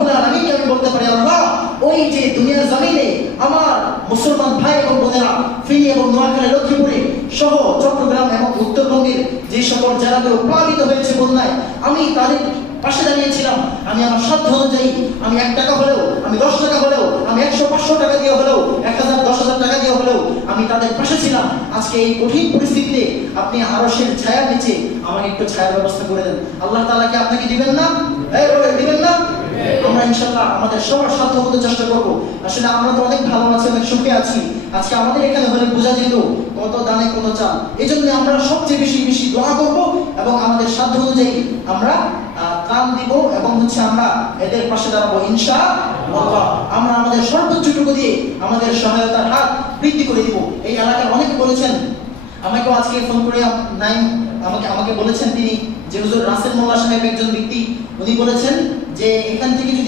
আমি বলতে পারি আল্লাহ ওই যে দুনিয়ার জমিনে আমার মুসলমান ভাই এবং বোনেরা ফেনী এবং নোয়াখালী লক্ষ্মীপুরে সহ চট্টগ্রাম এবং উত্তরবঙ্গের যে সকল জেলাগুলো প্লাবিত হয়েছে বন্যায় আমি তাদের পাশে দাঁড়িয়েছিলাম। আমি আমার সাধ্য অনুযায়ী আমি 1 টাকা হলেও, আমি 10 টাকা হলেও, আমি 100-500 টাকা দিয়ে হলেও, 1000-10,000 টাকা দিয়ে হলেও আমি তাদের পাশে ছিলাম। আজকে এই কঠিন পরিস্থিতিতে আপনি আরশের ছায়ার নিচে আমাকে একটু ছায়ার ব্যবস্থা করে দেন। আল্লাহ তাআলা কি আপনাকে দিবেন না? দিবেন না? আমরা ইনশাআল্লাহ আমাদের সবার সাধ্যমতো চেষ্টা করব। আসলে আমরা তো অনেক ভালো আছি, অনেক সুখে আছি। আজকে আমাদের এখানে হলে বোঝা যেত কত দানে কত চাল। এই জন্য আমরা সবচেয়ে বেশি দোয়া করব এবং আমাদের সাধ্য অনুযায়ী আমরা ত্রাণ দিব এবং আমরা এদের পাশে দাঁড়াবো ইনশাআল্লাহ। আমরা আমাদের সর্বোচ্চটুকু দিয়ে আমাদের সহায়তার হাত বৃদ্ধি করে দিব। এই এলাকায় অনেকে বলেছেন, আমাকেও আজকে ফোন করে আমাকে বলেছেন তিনি যে হুজুর রাসেল মোল্লা সাহেব একজন ব্যক্তি, উনি বলেছেন যে এখান থেকে যদি